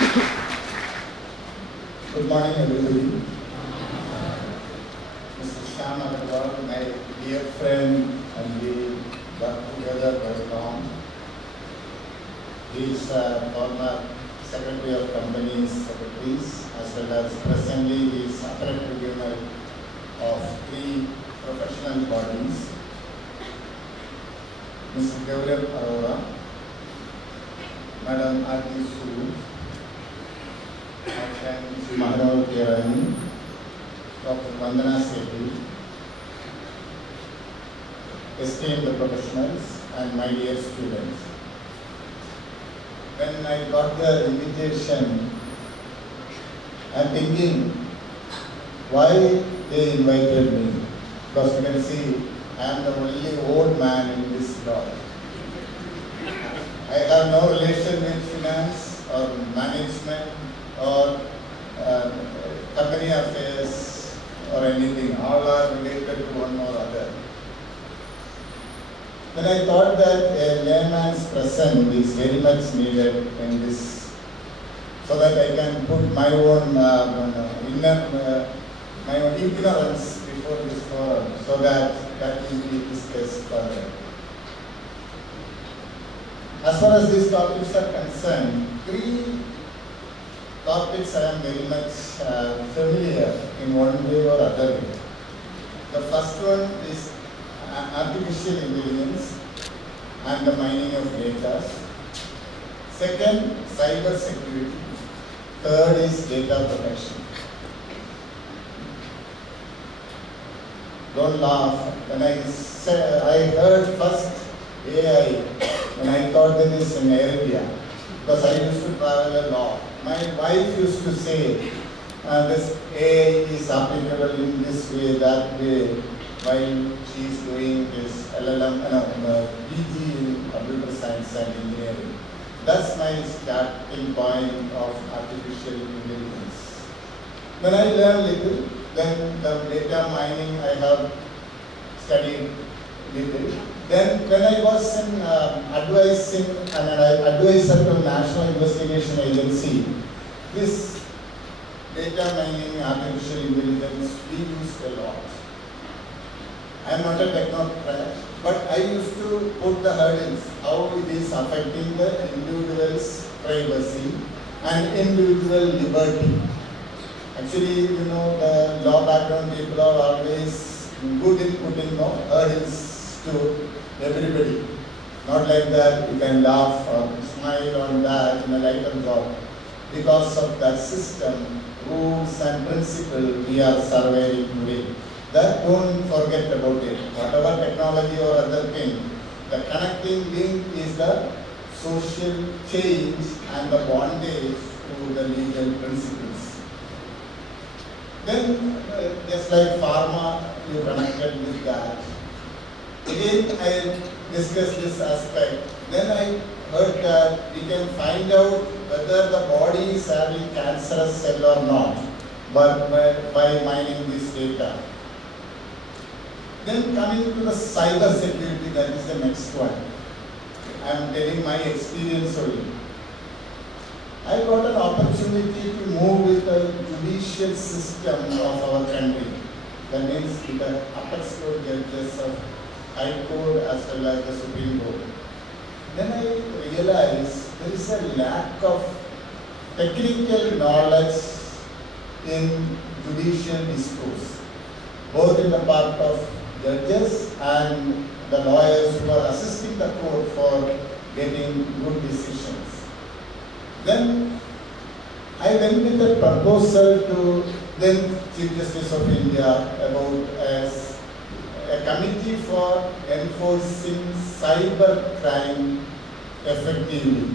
Good morning, everybody. Mr. Shyam Agarwal, my dear friend, and we work together very long. He is a former Secretary of Companies Secretaries, as well as presently he is Appellate Tribunal of 3 professional bodies. Mr. Gaurav Arora, Madam R.T. Suru, my friend Maharao Kirani, Dr. Vandana Sethi, esteemed professionals, and my dear students. When I got the invitation, I am thinking why they invited me. Because you can see, I am the only old man in this lodge. I have no relation with finance or management or company affairs or anything. All are related to one or other. Then I thought that a layman's presence is very much needed in this, so that I can put my own ignorance before this forum, so that will be discussed further. As far as these topics are concerned, 3 topics I am very much familiar in one way or other way. The first one is artificial intelligence and the mining of data. Second, cyber security. Third is data protection. Don't laugh. When I heard first AI, when I thought that is an area, because I used to travel a lot. My wife used to say, this AI is applicable in this way, that way, while she is doing this LLM, PG in computer science and engineering. That's my starting point of artificial intelligence. When I learned little, then the data mining I have studied little. Then when I was in advisor to National Investigation Agency, this data mining, artificial intelligence, we used a lot. I am not a technocrat, but I used to put the hurdles, how it is affecting the individual's privacy and individual liberty. Actually, the law background people are always good in putting hurdles to everybody. Not like that you can laugh or smile on that in a lighter job. Because of that system, rules and principles we are surveying today. That don't forget about it. Whatever technology or other thing, the connecting link is the social change and the bondage to the legal principles. Then, just like pharma, you connected with that. Again, I discussed this aspect. Then I heard that we can find out whether the body is having cancerous cell or not, but by mining this data. Then coming to the cyber security, that is the next one. I am telling my experience only. I got an opportunity to move with the judicial system of our country. That means with the apex court judges of High Court as well as the Supreme Court. Then I realized there is a lack of technical knowledge in judicial discourse, both in the part of judges and the lawyers who are assisting the court for getting good decisions. Then I went with a proposal to then Chief Justice of India about a committee for enforcing cyber crime effectively.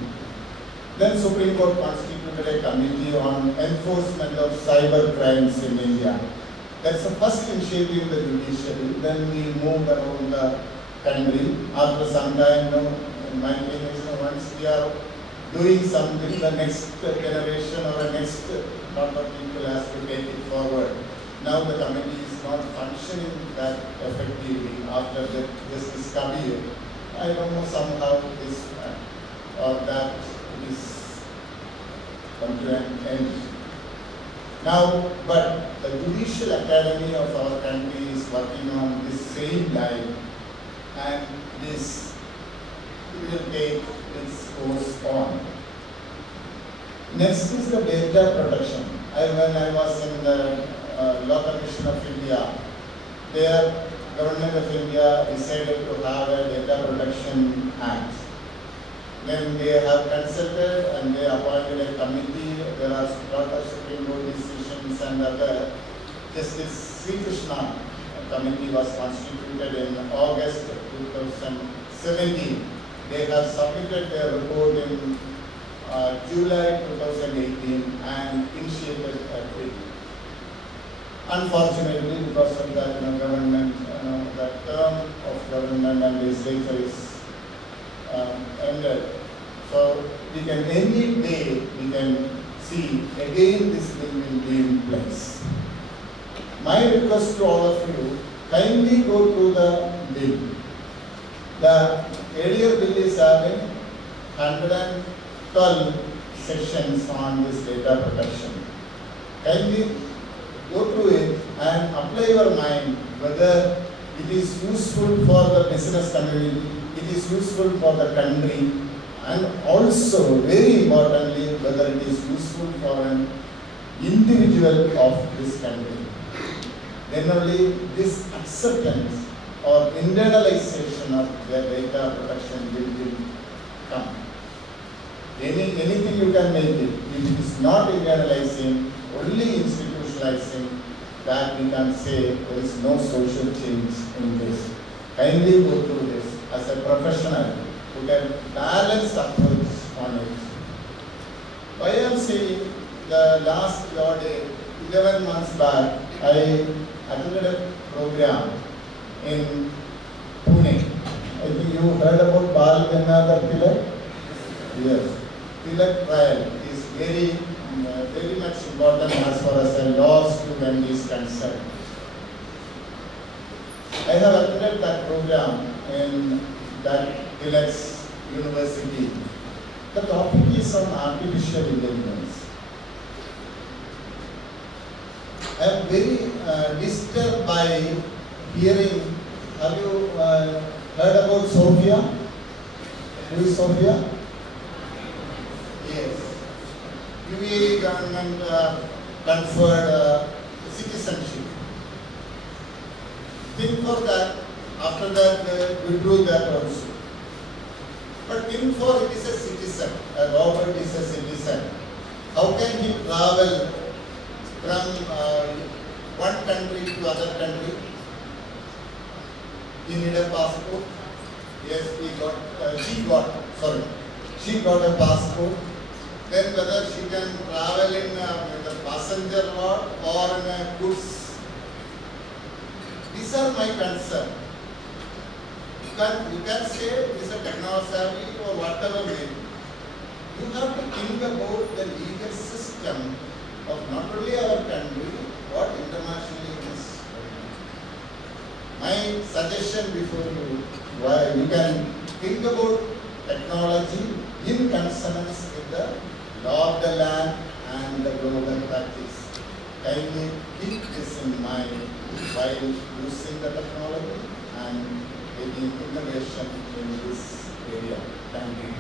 Then Supreme Court constituted a committee on enforcement of cyber crimes in India. That's the first initiative in the judiciary. Then we moved around the country. After some time, in my opinion, once we are doing something, the next generation or the next lot of people has to take it forward. Now the committee is not functioning that effectively after the Justice Kabir. I don't know, somehow this or that is come to an end. Now, but the Judicial Academy of our country is working on this same line, and this will take its course on. Next is the data protection. When I was in the Law Commission of India, their Government of India decided to have a Data Protection Act. Then they have consulted and they appointed a committee. There are a lot of Supreme Court decisions and other. Justice Sri Krishna committee was constituted in August 2017. They have submitted their report in July 2018 and initiated a bid. Unfortunately, because of that, government, the term of government and legislature is ended. So we can any day we can see again this bill will be in place. My request to all of you, kindly go to the bill. The earlier bill is having 112 sections on this data protection. Kindly go through it and apply your mind whether it is useful for the business community, it is useful for the country, and also very importantly whether it is useful for an individual of this country. Then only this acceptance or internalization of the data protection will come. Anything you can make it. If it is not internalizing, only institutionalizing, that we can say there is no social change in this. Kindly go through this as a professional who can balance approach on it. Why I am saying the last day, 11 months back, I attended a program in Pune. I think you heard about Bal Gangadhar Tilak? Yes. Tilak trial is very much important as far as a law student is concerned. I have attended that program in that Tilak's University. The topic is on artificial intelligence. I am very disturbed by hearing. Have you heard about Sophia? Who is Sophia? Yes. UAE government conferred citizenship. Think for that. After that, they withdrew that also. But think for it is a citizen. Robert is a citizen. How can he travel from one country to other country? He need a passport. Yes, she got a passport. Then whether she can travel in the passenger mode or in a goods. These are my concerns. You can say it is a techno-savvy or whatever way. You have to think about the legal system of not only our country, what internationally is. My suggestion before you, why you can think about technology in consonance with the law of the land and the global practice. Kindly keep this in mind while using the technology and making innovation in this area. Thank you.